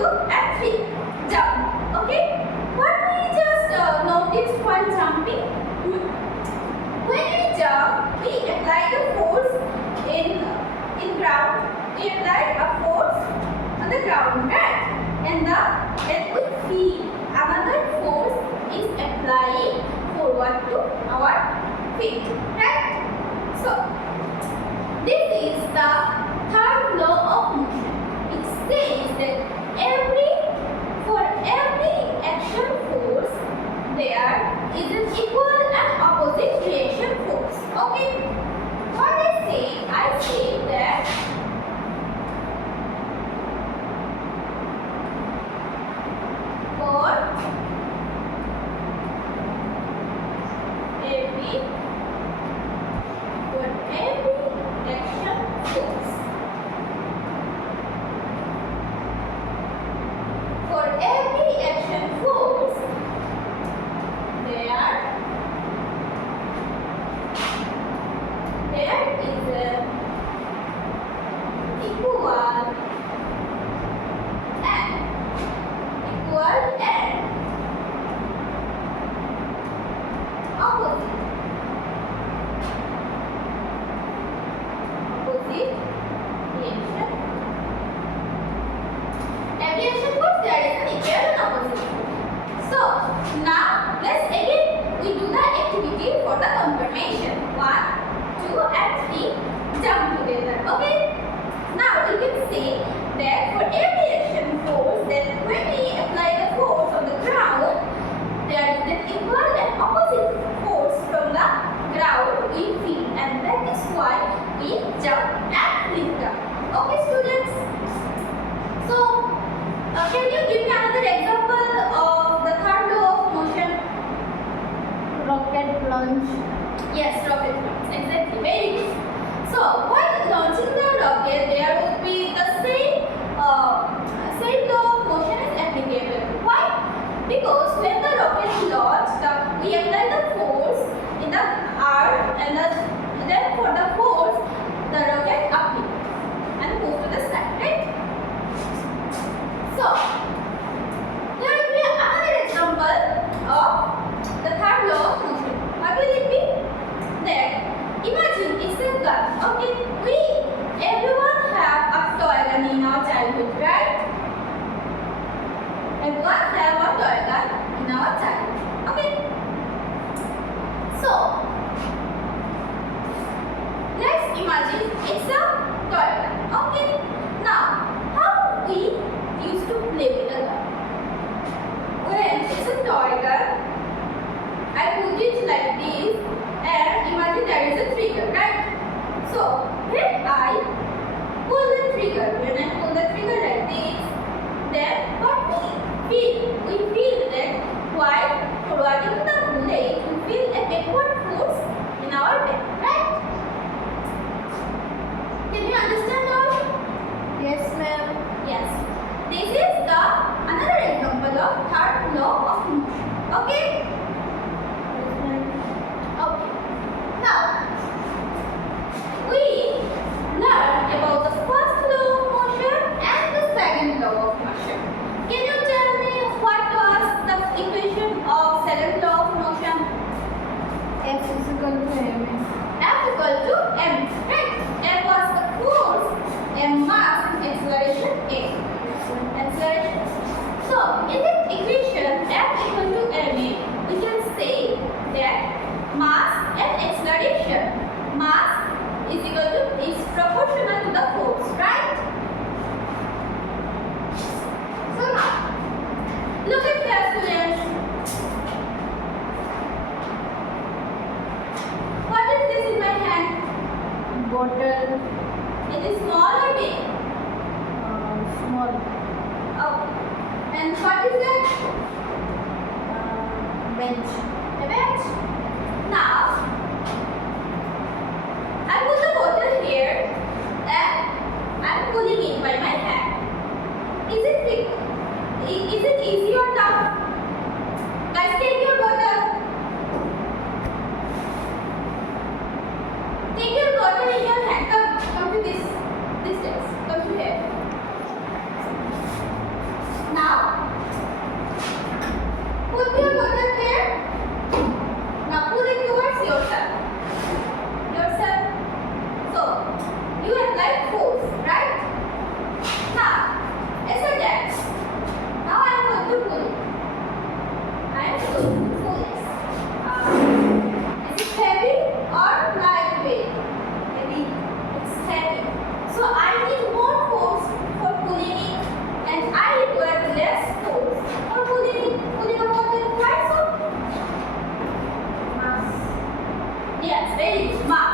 2 and 3. Jump. Okay. What we just noticed while jumping? When we jump, we apply the force in ground. We apply a force on the ground, right? And we feel another force is applying forward to our feet, right? So this is the third law of motion. It says that for every action force there is an equal and opposite reaction force. Okay? What I say that for every action force, for every action force there is a equal and opposite reaction. Every action force there is an equal and opposite. So now let's again we do the activity for the confirmation. 1, 2 and 3 jump together. Okay. Now you can see that for every action force, that when we apply the force on the ground, there is an equal and opposite force from the ground we feel, and that is why we jump and lift up. Okay, students. So can you give me another example of the third law of motion? Rocket launch. Yes, rocket launch. Exactly. Very good. So while launching the rocket, there would be the same law of motion is applicable. Why? Because when the rocket is launched, we apply the force in the earth, and then for the force, the rocket uplifts and moves to the side, right? So there will be another example of the third law of motion. What will it be? There. Imagine it's a gun. Okay, everyone have a toy gun in our childhood, right? Everyone have a toy gun in our childhood. Okay. So let's imagine it's a toy gun. Okay. Now how we used to play with the gun? When it's a toy gun, I put it like this. And imagine there is a trigger, right? So when I pull the trigger, like this, then what we feel that while forwarding the bullet, we feel a backward force in our back, right? Can you understand now? Yes, ma'am. Yes. This is the another example of third law of motion. Okay? Yes, ma'am. Okay. Now, we learned about the first law of motion and the second law of motion. Can you tell me what was the equation of second law of motion? F is equal to m. F equal to m. Right? M was the force, m mass, acceleration, a. Acceleration. So, in this equation, F equal to ma, we can say that mass and acceleration. Mass is proportional to the force, right? So now, look at that, students. What is this in my hand? Bottle. It is small or big? Small. Okay. And what is that? Bench. A bench. Now, I put the bottle here and I am pulling it by my hand. Is it big? Is it easy or tough? Guys, take your bottle. Take your bottle in your hand. Come to this desk. Come to here. Very good. Mark.